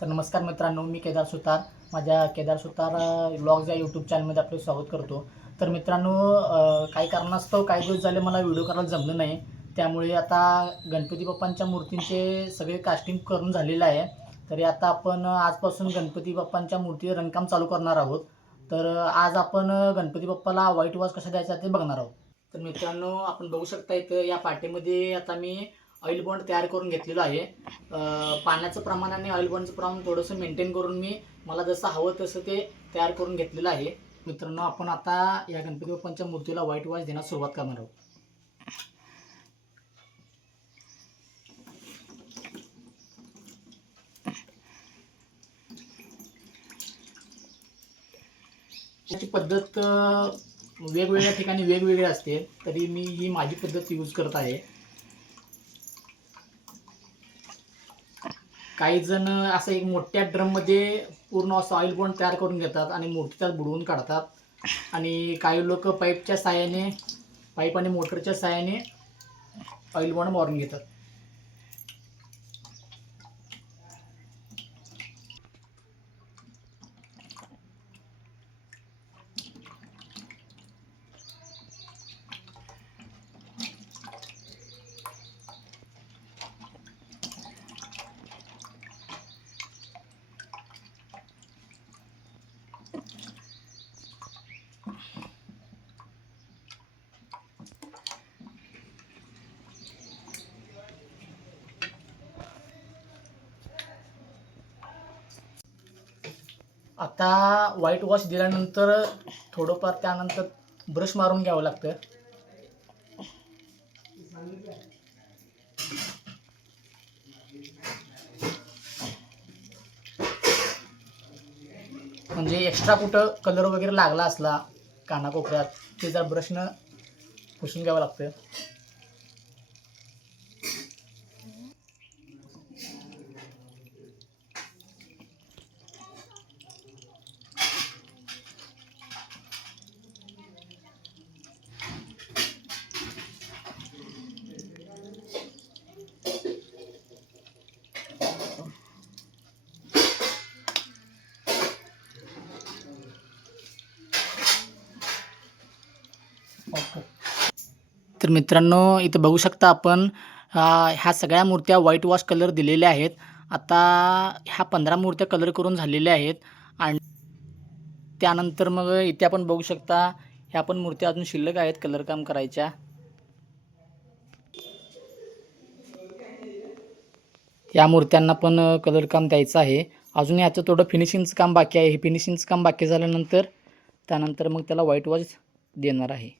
तर नमस्कार मित्रांनो मी केदार सुतार. माझ्या केदार सुतार ब्लॉग या यूट्यूब चॅनलमध्ये आपले स्वागत करतो. तर मित्रांनो काही कारणास्तव काही दिवस झाले मला व्हिडिओ करायला जमलं नाही. त्यामुळे आता गणपती बाप्पांच्या मूर्तींचे सगळे कास्टिंग करून झालेलं आहे. तरी आता आपण आजपासून गणपती बाप्पांच्या मूर्तीवर रंगकाम चालू करणार आहोत. तर आज आपण गणपती बाप्पाला व्हाईट वॉश कसा द्यायचा ते बघणार आहोत. तर मित्रांनो आपण बघू शकता इथं या पाटीमध्ये आता मी ऑइल बॉन्ड तयार करून घेतलेलो आहे. पाण्याचं प्रमाण आणि ऑइल बॉन्डचं प्रमाण थोडंसं मेंटेन करून मी मला जसं हवं तसं ते तयार करून घेतलेलं आहे. मित्रांनो आपण आता या गणपती बाप्पांच्या मूर्तीला व्हाईट वॉश देण्यास सुरुवात करणार आहोत. त्याची पद्धत वेगवेगळ्या ठिकाणी वेगवेगळी असते. तरी मी ही माझी पद्धत यूज करत आहे. काही जण असं एक मोठ्या ड्रममध्ये पूर्ण असं ऑइल बॉन्ड तयार करून घेतात आणि मूर्ती त्यात बुडवून काढतात. आणि काही लोक पाईपच्या साहाय्याने पाईप आणि मोटरच्या साहाय्याने ऑइल बॉन्ड मारून घेतात. आता व्हाईट वॉश दिल्यानंतर थोडंफार त्यानंतर ब्रश मारून घ्यावं लागतं. म्हणजे एक्स्ट्रा कुठं कलर वगैरे लागला असला कानाकोपऱ्यात ते जर ब्रशनं पुसून घ्यावं लागतं. तर मित्रांनो इथं बघू शकता आपण ह्या सगळ्या मूर्त्या व्हाईट वॉश कलर दिलेल्या आहेत. आता ह्या पंधरा मूर्त्या कलर करून झालेल्या आहेत. आणि त्यानंतर मग इथे आपण बघू शकता ह्या पण मूर्त्या अजून शिल्लक आहेत कलर काम करायच्या. या मूर्त्यांना पण कलर काम द्यायचं आहे. अजून याचं थोडं फिनिशिंगचं काम बाकी आहे. हे फिनिशिंगचं काम बाकी झाल्यानंतर त्यानंतर मग त्याला व्हाईट वॉश देणार आहे.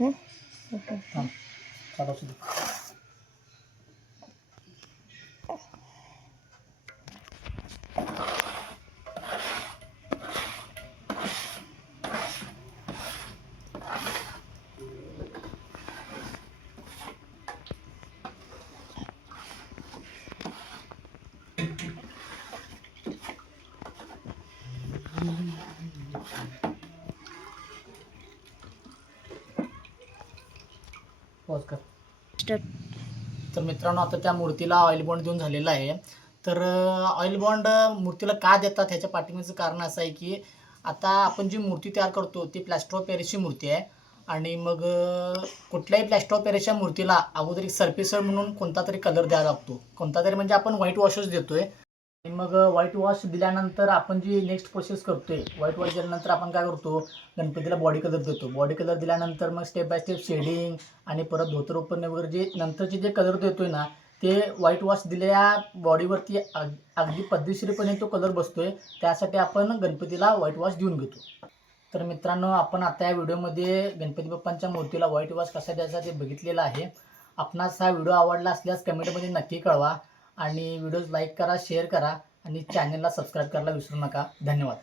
हं? ओके. थांब चालू असू दे. पॉज कर. स्टार्ट तर मित्रांनो आता त्या मूर्तीला ऑइल बॉन्ड देऊन झालेला आहे. तर ऑइल बॉन्ड मूर्तीला का देतात ह्याच्या पाठीमागचं कारण असं आहे की आता आपण जी मूर्ती तयार करतो ती प्लॅस्टर ऑफ पॅरिसची मूर्ती आहे. आणि मग कुठल्याही प्लॅस्टर ऑफ पॅरिसच्या मूर्तीला अगोदर एक सर्फेसर म्हणून कोणता तरी कलर द्यावा लागतो. कोणता तरी म्हणजे आपण व्हाईट वॉशच देतोय. आणि मग व्हाईट वॉश दिल्यानंतर आपण जी नेक्स्ट प्रोसेस करतोय व्हाईट वॉश दिल्यानंतर आपण काय करतो? गणपतीला बॉडी कलर देतो. बॉडी कलर दिल्यानंतर मग स्टेप बाय स्टेप शेडिंग आणि परत धोतर वगैरे जे नंतरचे जे कलर देतोय ना ते व्हाईट वॉश दिलेल्या बॉडीवरती अग अगदी पद्धतशीरपणे तो कलर बसतोय. त्यासाठी आपण गणपतीला व्हाईट वॉश देऊन घेतो. तर मित्रांनो आपण आता या व्हिडिओमध्ये गणपती बाप्पांच्या मूर्तीला व्हाईट वॉश कसा द्यायचा ते बघितलेलं आहे. आपणास हा व्हिडिओ आवडला असल्यास कमेंटमध्ये नक्की कळवा. आणि व्हिडिओज लाईक करा शेअर करा आणि चॅनलला सबस्क्राईब करायला विसरू नका. धन्यवाद.